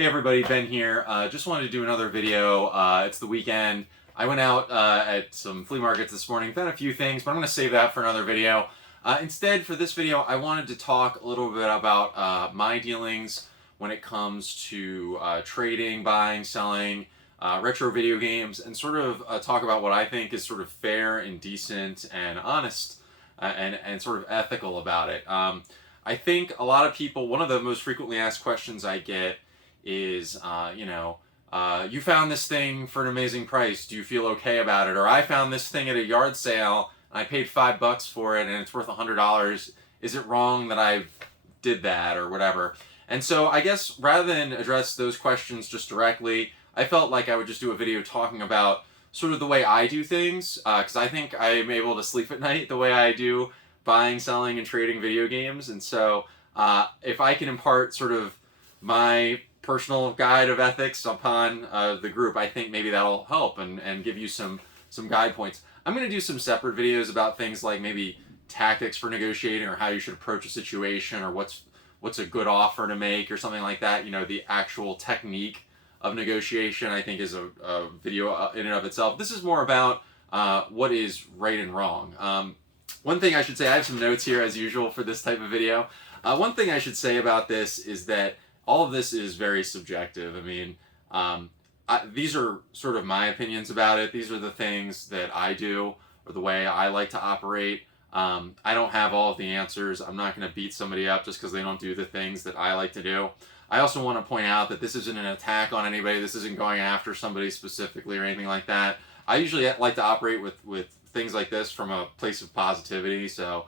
Hey everybody, Ben here. Just wanted to do another video. It's the weekend. I went out at some flea markets this morning, found a few things, but I'm going to save that for another video. Instead, for this video, I wanted to talk a little bit about my dealings when it comes to trading, buying, selling, retro video games, and sort of talk about what I think is sort of fair and decent and honest and sort of ethical about it. I think a lot of people, one of the most frequently asked questions I get is, you found this thing for an amazing price. Do you feel okay about it? Or I found this thing at a yard sale and I paid $5 for it and it's worth $100. Is it wrong that I did that or whatever? And so I guess rather than address those questions just directly, I felt like I would just do a video talking about sort of the way I do things, because I think I'm able to sleep at night the way I do buying, selling, and trading video games. And so if I can impart sort of my personal guide of ethics upon the group, I think maybe that'll help and give you some guide points. I'm going to do some separate videos about things like maybe tactics for negotiating or how you should approach a situation or what's a good offer to make or something like that. You know, the actual technique of negotiation, I think, is a video in and of itself. This is more about what is right and wrong. One thing I should say, I have some notes here as usual for this type of video. One thing I should say about this is that all of this is very subjective. I mean, these are sort of my opinions about it. These are the things that I do or the way I like to operate. I don't have all of the answers. I'm not going to beat somebody up just because they don't do the things that I like to do. I also want to point out that this isn't an attack on anybody. This isn't going after somebody specifically or anything like that. I usually like to operate with things like this from a place of positivity. So,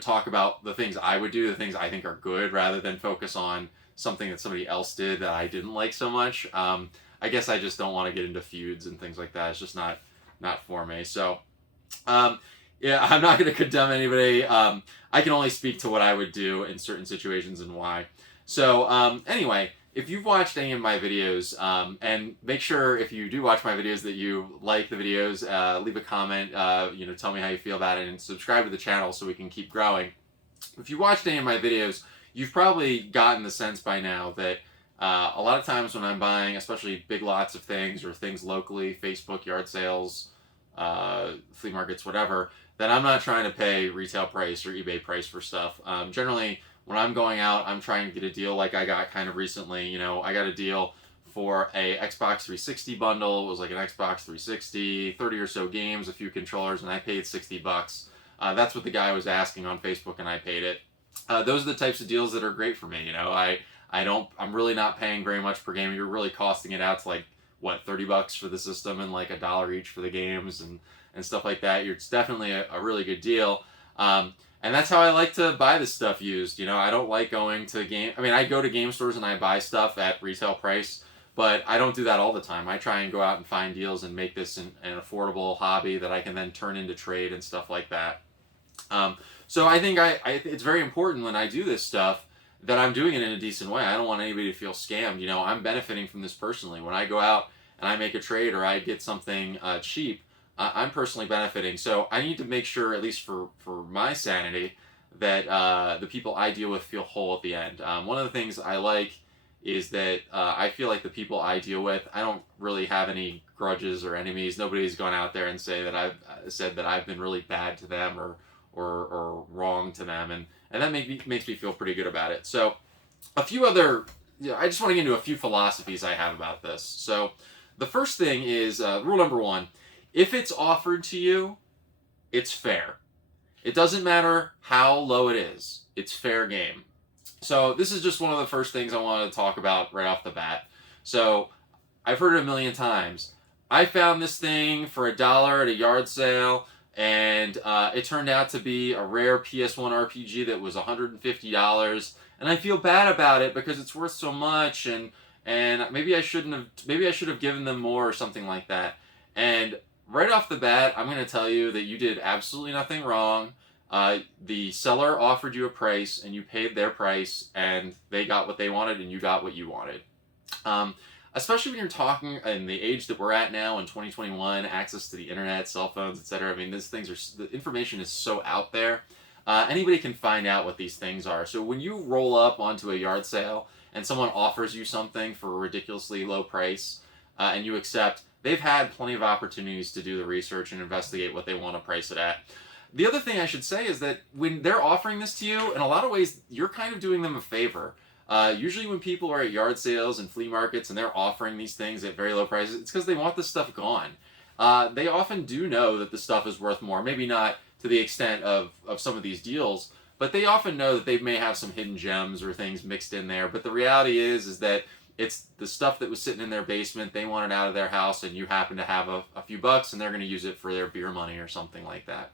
talk about the things I would do, the things I think are good, rather than focus on something that somebody else did that I didn't like so much. I guess I just don't want to get into feuds and things like that. It's just not for me. So, yeah, I'm not going to condemn anybody. I can only speak to what I would do in certain situations and why. So, anyway, if you've watched any of my videos, and make sure if you do watch my videos that you like the videos, leave a comment, tell me how you feel about it, and subscribe to the channel so we can keep growing. If you watched any of my videos, you've probably gotten the sense by now that a lot of times when I'm buying, especially big lots of things or things locally, Facebook, yard sales, flea markets, whatever, that I'm not trying to pay retail price or eBay price for stuff. Generally, when I'm going out, I'm trying to get a deal like I got kind of recently. I got a deal for a Xbox 360 bundle. It was like an Xbox 360, 30 or so games, a few controllers, and I paid $60. That's what the guy was asking on Facebook, and I paid it. Those are the types of deals that are great for me. I'm really not paying very much per game. You're really costing it out to like, what, $30 for the system and like $1 each for the games and stuff like that. It's definitely a really good deal. And that's how I like to buy this stuff used. I don't like going to I go to game stores and I buy stuff at retail price, but I don't do that all the time. I try and go out and find deals and make this an affordable hobby that I can then turn into trade and stuff like that. So I think it's very important when I do this stuff that I'm doing it in a decent way. I don't want anybody to feel scammed. I'm benefiting from this personally. When I go out and I make a trade or I get something cheap, I'm personally benefiting. So I need to make sure, at least for my sanity, that the people I deal with feel whole at the end. One of the things I like is that I feel like the people I deal with, I don't really have any grudges or enemies. Nobody's gone out there and said that I've been really bad to them or wrong to them, and that makes me feel pretty good about it. So a few other, I just want to get into a few philosophies I have about this. So the first thing is rule number one. If it's offered to you, it's fair. It doesn't matter how low it is. It's fair game. So this is just one of the first things I want to talk about right off the bat. So I've heard it a million times. I found this thing for $1 at a yard sale, and it turned out to be a rare PS1 RPG that was $150, and I feel bad about it because it's worth so much, and maybe I should have given them more or something like that. And right off the bat, I'm going to tell you that you did absolutely nothing wrong. The seller offered you a price, and you paid their price, and they got what they wanted, and you got what you wanted. Especially when you're talking in the age that we're at now in 2021, access to the internet, cell phones, etc. The information is so out there. Anybody can find out what these things are. So when you roll up onto a yard sale and someone offers you something for a ridiculously low price, and you accept, they've had plenty of opportunities to do the research and investigate what they want to price it at. The other thing I should say is that when they're offering this to you, in a lot of ways, you're kind of doing them a favor. Usually when people are at yard sales and flea markets and they're offering these things at very low prices, it's because they want this stuff gone. They often do know that the stuff is worth more. Maybe not to the extent of some of these deals, but they often know that they may have some hidden gems or things mixed in there. But the reality is that it's the stuff that was sitting in their basement. They want it out of their house, and you happen to have a few bucks, and they're going to use it for their beer money or something like that.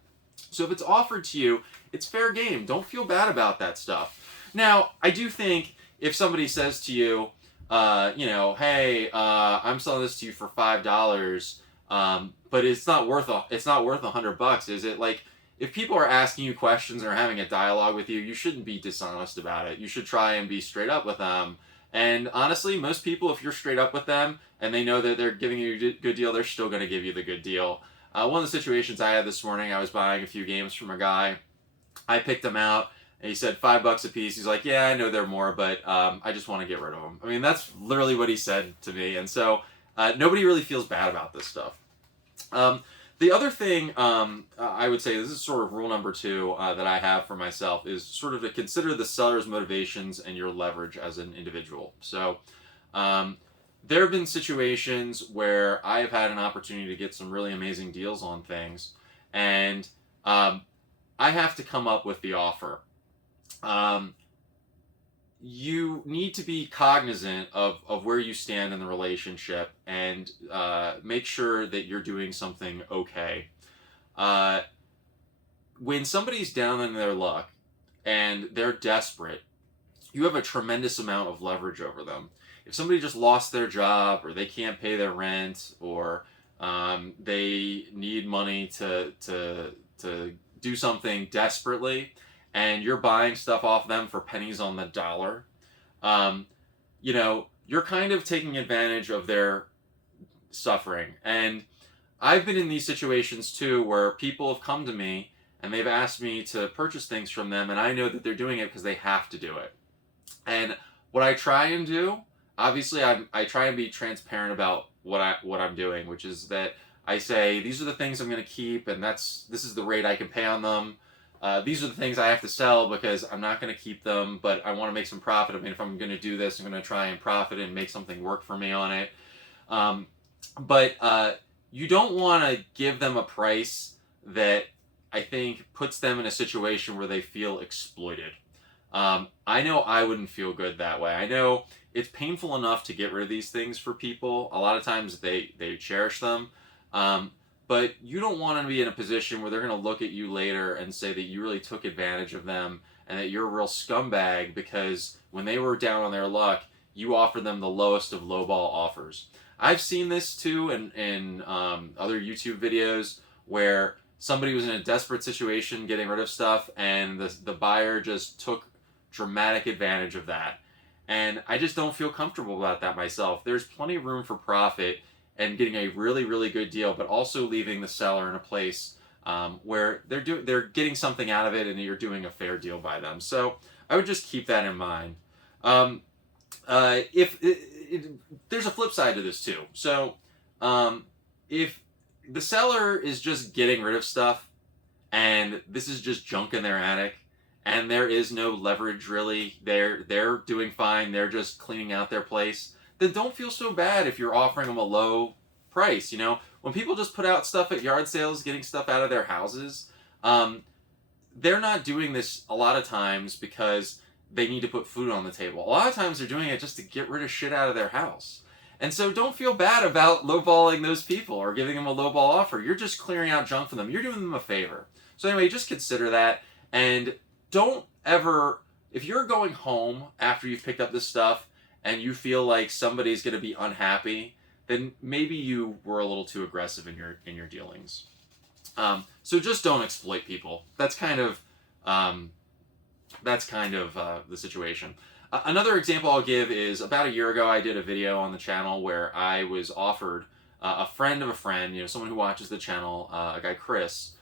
So if it's offered to you, it's fair game. Don't feel bad about that stuff. Now, I do think if somebody says to you, hey, I'm selling this to you for $5, but it's not worth $100, is it? Like, if people are asking you questions or having a dialogue with you, you shouldn't be dishonest about it. You should try and be straight up with them. And honestly, most people, if you're straight up with them and they know that they're giving you a good deal, they're still going to give you the good deal. One of the situations I had this morning, I was buying a few games from a guy. I picked him out, and he said $5 a piece. He's like, yeah, I know they're more, but I just want to get rid of them. I mean, that's literally what he said to me. And so nobody really feels bad about this stuff. The other thing I would say, this is sort of rule number 2 that I have for myself, is sort of to consider the seller's motivations and your leverage as an individual. So there have been situations where I've had an opportunity to get some really amazing deals on things, and I have to come up with the offer. You need to be cognizant of where you stand in the relationship, and make sure that you're doing something okay. When somebody's down in their luck and they're desperate, you have a tremendous amount of leverage over them. If somebody just lost their job, or they can't pay their rent, or they need money to do something desperately, and you're buying stuff off them for pennies on the dollar, you're kind of taking advantage of their suffering. And I've been in these situations too, where people have come to me and they've asked me to purchase things from them, and I know that they're doing it because they have to do it. And what I try and do, obviously, I try and be transparent about what I'm doing, which is that I say, these are the things I'm going to keep, and this is the rate I can pay on them. These are the things I have to sell because I'm not going to keep them, but I want to make some profit. I mean, if I'm going to do this, I'm going to try and profit and make something work for me on it. But you don't want to give them a price that I think puts them in a situation where they feel exploited. I know I wouldn't feel good that way. I know it's painful enough to get rid of these things for people. A lot of times they cherish them. But you don't want to be in a position where they're going to look at you later and say that you really took advantage of them and that you're a real scumbag because when they were down on their luck, you offered them the lowest of lowball offers. I've seen this too in other YouTube videos where somebody was in a desperate situation getting rid of stuff, and the buyer just took dramatic advantage of that. And I just don't feel comfortable about that myself. There's plenty of room for profit and getting a really, really good deal, but also leaving the seller in a place where they're getting something out of it, and you're doing a fair deal by them. So I would just keep that in mind. There's a flip side to this too. So if the seller is just getting rid of stuff, and this is just junk in their attic, and there is no leverage really, they're doing fine, they're just cleaning out their place, then don't feel so bad if you're offering them a low price. When people just put out stuff at yard sales, getting stuff out of their houses, they're not doing this a lot of times because they need to put food on the table. A lot of times they're doing it just to get rid of shit out of their house. And so don't feel bad about lowballing those people or giving them a lowball offer. You're just clearing out junk for them. You're doing them a favor. So anyway, just consider that. And don't ever, if you're going home after you've picked up this stuff and you feel like somebody's going to be unhappy, then maybe you were a little too aggressive in your dealings. So just don't exploit people. That's kind of the situation. Another example I'll give is about a year ago I did a video on the channel where I was offered a friend of a friend, someone who watches the channel, a guy Chris.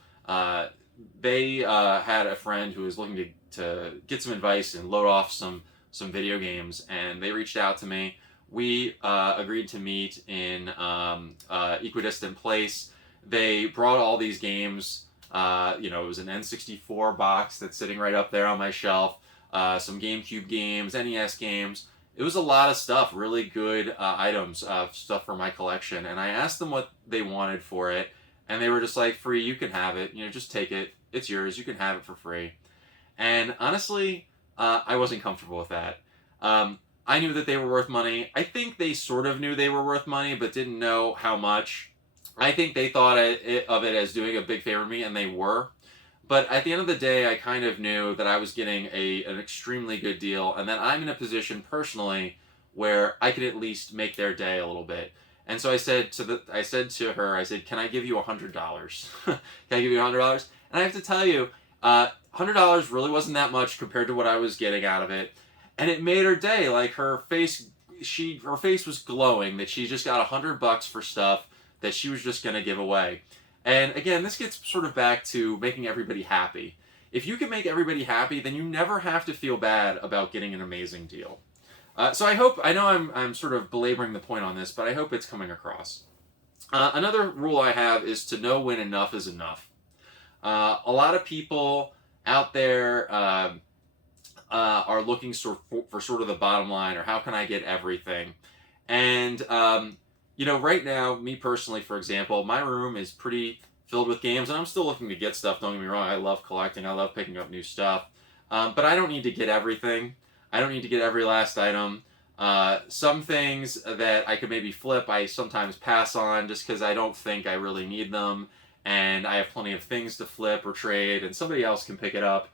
They had a friend who was looking to get some advice and load off some some video games, and they reached out to me. We agreed to meet in equidistant place. They brought all these games. It was an N64 box that's sitting right up there on my shelf. Some GameCube games, NES games. It was a lot of stuff, really good items, stuff for my collection. And I asked them what they wanted for it, and they were just like, free, you can have it. Just take it. It's yours. You can have it for free. And honestly, I wasn't comfortable with that. I knew that they were worth money. I think they sort of knew they were worth money, but didn't know how much. I think they thought of it as doing a big favor to me, and they were. But at the end of the day, I kind of knew that I was getting an extremely good deal, and that I'm in a position personally where I could at least make their day a little bit. And so I said to her, "Can I give you $100? Can I give you $100?" And I have to tell you, $100 really wasn't that much compared to what I was getting out of it, and it made her day. Like her face was glowing that she just got $100 for stuff that she was just going to give away. And again, this gets sort of back to making everybody happy. If you can make everybody happy, then you never have to feel bad about getting an amazing deal. So I know I'm sort of belaboring the point on this, but I hope it's coming across. Another rule I have is to know when enough is enough. A lot of people out there are looking for sort of the bottom line, or how can I get everything? And right now, me personally, for example, my room is pretty filled with games, and I'm still looking to get stuff. Don't get me wrong, I love collecting, I love picking up new stuff, but I don't need to get everything. I don't need to get every last item. Some things that I could maybe flip, I sometimes pass on just because I don't think I really need them, and I have plenty of things to flip or trade, and somebody else can pick it up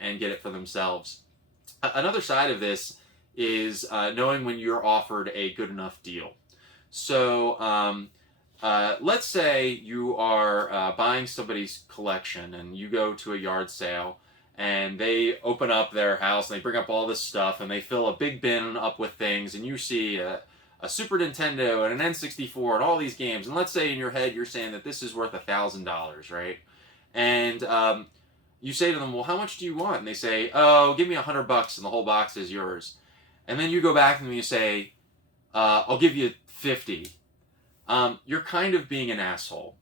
and get it for themselves. Another side of this is knowing when you're offered a good enough deal. So let's say you are buying somebody's collection, and you go to a yard sale, and they open up their house and they bring up all this stuff, and they fill a big bin up with things, and you see a Super Nintendo and an N64 and all these games, and let's say in your head you're saying that this is worth $1,000, right? And you say to them, well, how much do you want? And they say, oh, give me $100 and the whole box is yours. And then you go back and you say, I'll give you 50. You're kind of being an asshole.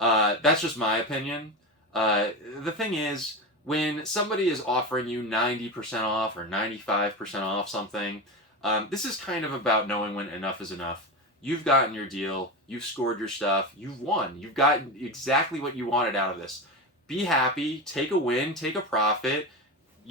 That's just my opinion. The thing is, when somebody is offering you 90% off or 95% off something, this is kind of about knowing when enough is enough. You've gotten your deal. You've scored your stuff. You've won. You've gotten exactly what you wanted out of this. Be happy. Take a win. Take a profit.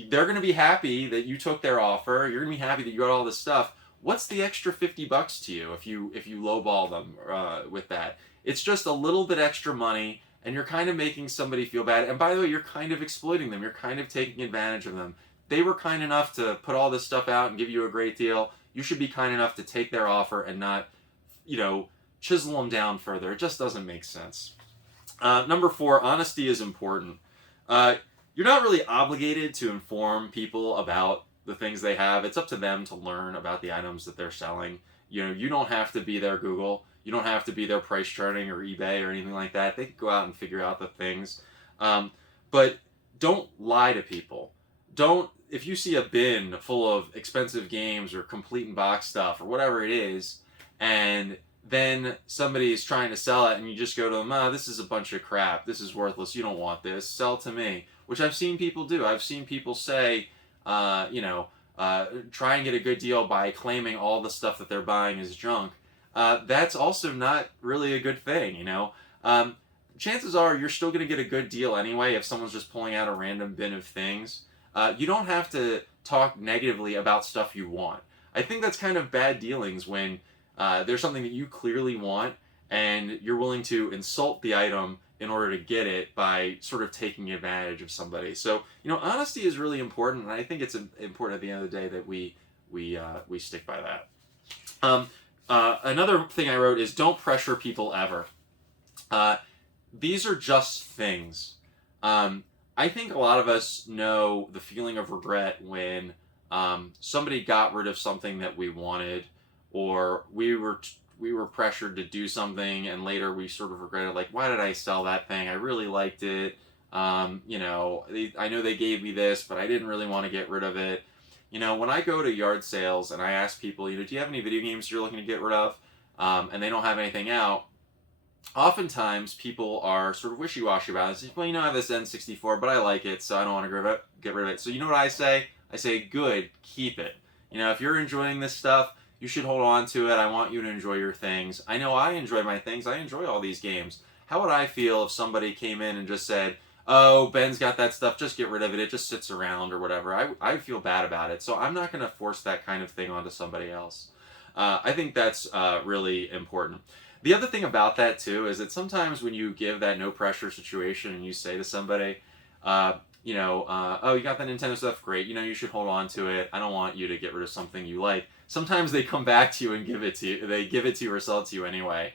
They're going to be happy that you took their offer. You're going to be happy that you got all this stuff. What's the extra $50 to you if you lowball them with that? It's just a little bit extra money, and you're kind of making somebody feel bad. And by the way, you're kind of exploiting them. You're kind of taking advantage of them. They were kind enough to put all this stuff out and give you a great deal. You should be kind enough to take their offer and not, chisel them down further. It just doesn't make sense. Number 4, honesty is important. You're not really obligated to inform people about the things they have. It's up to them to learn about the items that they're selling. You don't have to be their Google. You don't have to be their price charting or eBay or anything like that. They can go out and figure out the things. But don't lie to people. If you see a bin full of expensive games or complete in box stuff or whatever it is, and then somebody is trying to sell it and you just go to them, this is a bunch of crap. This is worthless. You don't want this. Sell to me. Which I've seen people do. I've seen people say, try and get a good deal by claiming all the stuff that they're buying is junk. That's also not really a good thing, Chances are you're still going to get a good deal anyway if someone's just pulling out a random bin of things. You don't have to talk negatively about stuff you want. I think that's kind of bad dealings when there's something that you clearly want and you're willing to insult the item in order to get it by sort of taking advantage of somebody. So, honesty is really important, and I think it's important at the end of the day that we stick by that. Another thing I wrote is don't pressure people ever. These are just things. I think a lot of us know the feeling of regret when somebody got rid of something that we wanted, or we were pressured to do something and later we sort of regretted, like, why did I sell that thing? I really liked it. I know they gave me this, but I didn't really want to get rid of it. When I go to yard sales and I ask people, do you have any video games you're looking to get rid of? And they don't have anything out, oftentimes people are sort of wishy-washy about it. Say, well, I have this N64, but I like it, so I don't want to get rid of it. So you know what I say? I say, good, keep it. If you're enjoying this stuff, you should hold on to it. I want you to enjoy your things. I know I enjoy my things. I enjoy all these games. How would I feel if somebody came in and just said, oh, Ben's got that stuff, just get rid of it. It just sits around or whatever. I feel bad about it. So I'm not going to force that kind of thing onto somebody else. I think that's really important. The other thing about that too is that sometimes when you give that no pressure situation and you say to somebody, oh, you got that Nintendo stuff, great. You should hold on to it. I don't want you to get rid of something you like. Sometimes they come back to you and give it to you. They give it to you or sell it to you anyway.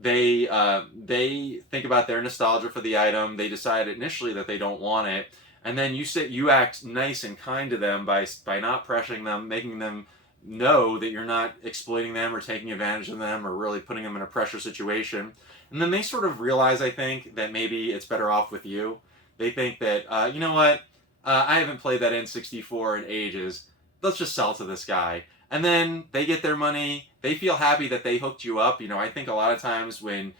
They think about their nostalgia for the item. They decide initially that they don't want it, and then you act nice and kind to them by not pressuring them, making them know that you're not exploiting them or taking advantage of them or really putting them in a pressure situation. And then they sort of realize, I think, that maybe it's better off with you. They think that, you know what, I haven't played that N64 in ages. Let's just sell to this guy. And then they get their money. They feel happy that they hooked you up. I think a lot of times when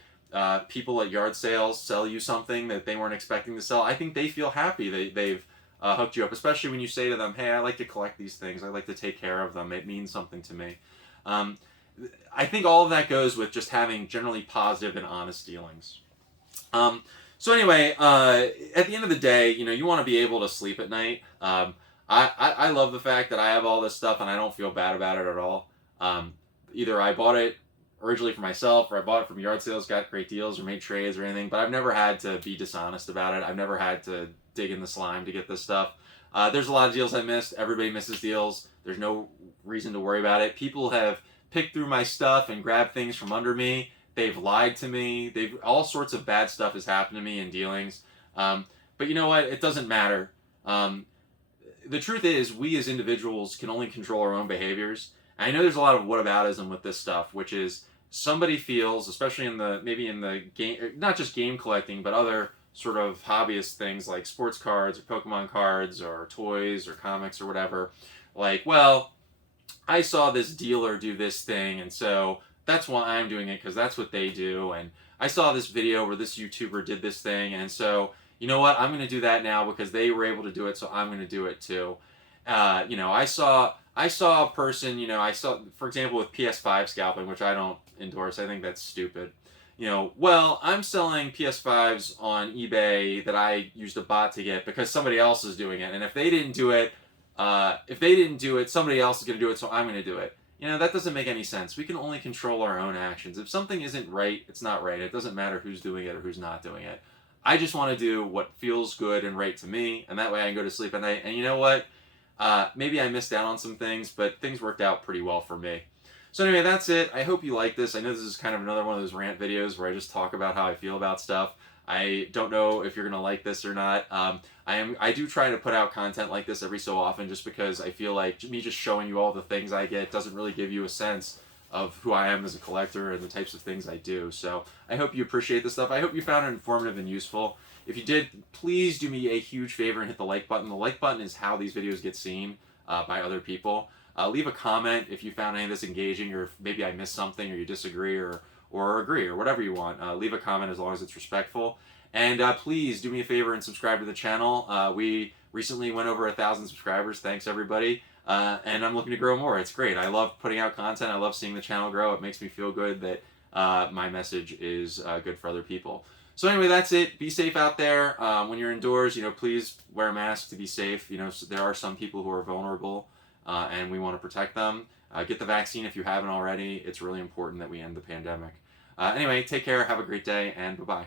people at yard sales sell you something that they weren't expecting to sell, I think they feel happy they've hooked you up, especially when you say to them, hey, I like to collect these things. I like to take care of them. It means something to me. I think all of that goes with just having generally positive and honest dealings. So anyway, at the end of the day, you want to be able to sleep at night. I love the fact that I have all this stuff and I don't feel bad about it at all. Either I bought it originally for myself or I bought it from yard sales, got great deals or made trades or anything, but I've never had to be dishonest about it. I've never had to dig in the slime to get this stuff. There's a lot of deals I missed. Everybody misses deals. There's no reason to worry about it. People have picked through my stuff and grabbed things from under me. They've lied to me. All sorts of bad stuff has happened to me in dealings. But you know what? It doesn't matter. The truth is, we as individuals can only control our own behaviors. And I know there's a lot of whataboutism with this stuff, which is somebody feels, especially in the game, not just game collecting, but other sort of hobbyist things like sports cards or Pokemon cards or toys or comics or whatever, like, well, I saw this dealer do this thing, and so that's why I'm doing it, because that's what they do, and I saw this video where this YouTuber did this thing, and so, you know what, I'm going to do that now because they were able to do it, so I'm going to do it too. I saw a person, for example, with PS5 scalping, which I don't endorse. I think that's stupid. Well, I'm selling PS5s on eBay that I used a bot to get because somebody else is doing it, and if they didn't do it, somebody else is going to do it, so I'm going to do it. That doesn't make any sense. We can only control our own actions. If something isn't right, it's not right. It doesn't matter who's doing it or who's not doing it. I just want to do what feels good and right to me, and that way I can go to sleep at night. And you know what? Maybe I missed out on some things, but things worked out pretty well for me. So anyway, that's it. I hope you like this. I know this is kind of another one of those rant videos where I just talk about how I feel about stuff. I don't know if you're going to like this or not. I do try to put out content like this every so often just because I feel like me just showing you all the things I get doesn't really give you a sense of who I am as a collector and the types of things I do. So I hope you appreciate this stuff. I hope you found it informative and useful. If you did, please do me a huge favor and hit the like button. The like button is how these videos get seen by other people. Leave a comment if you found any of this engaging, or if maybe I missed something, or you disagree, or agree, or whatever you want. Leave a comment as long as it's respectful. And please do me a favor and subscribe to the channel. We recently went over 1,000 subscribers. Thanks, everybody. And I'm looking to grow more. It's great. I love putting out content. I love seeing the channel grow. It makes me feel good that my message is good for other people. So anyway, that's it. Be safe out there. When you're indoors, please wear a mask to be safe. There are some people who are vulnerable, and we want to protect them. Get the vaccine if you haven't already. It's really important that we end the pandemic. Anyway, take care. Have a great day, and bye-bye.